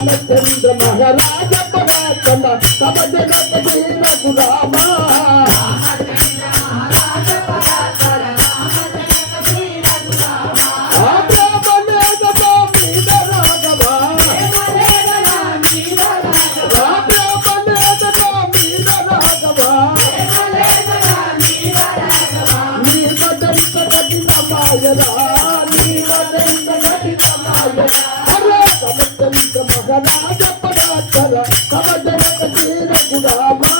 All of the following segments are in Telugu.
రామచంద్ర మహారాజ పరాక్రమ తమ జగతీ రఘు రామ Yeah. నా చెప్పగా తల సమజనక తీరకుడామా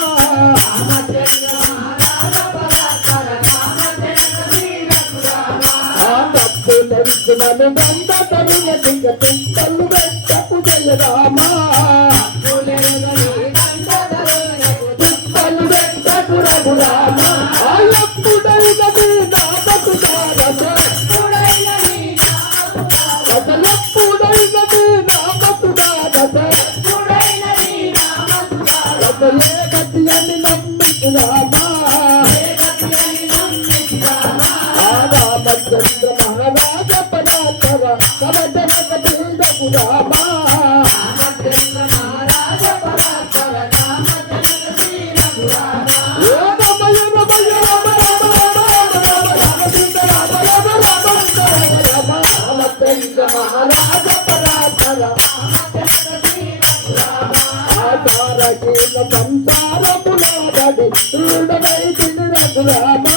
తప్పులను బంధ తరుణ దిగ తుంపలు వెంట రామా గట్టి అని నమ్మించురామా రామచంద్ర మహారాజ పదార్థవ కవచరక బృందపు మహారాజ తారకీల సంసారపు నాదడి చూడనై తిని రఘురామా.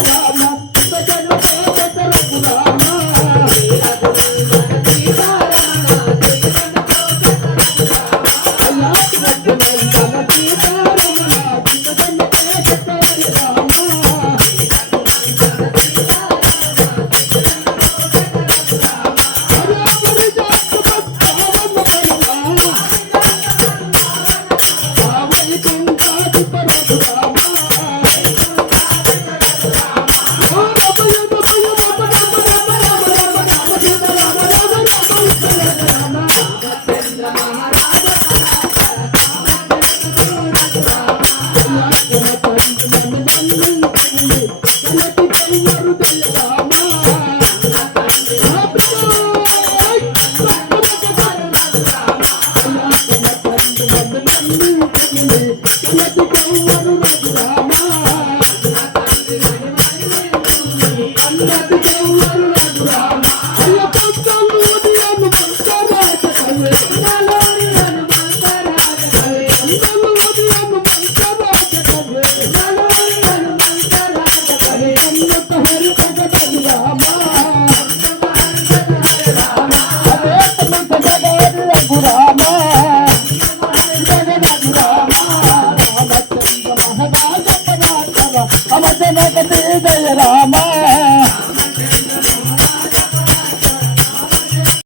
Oh. da da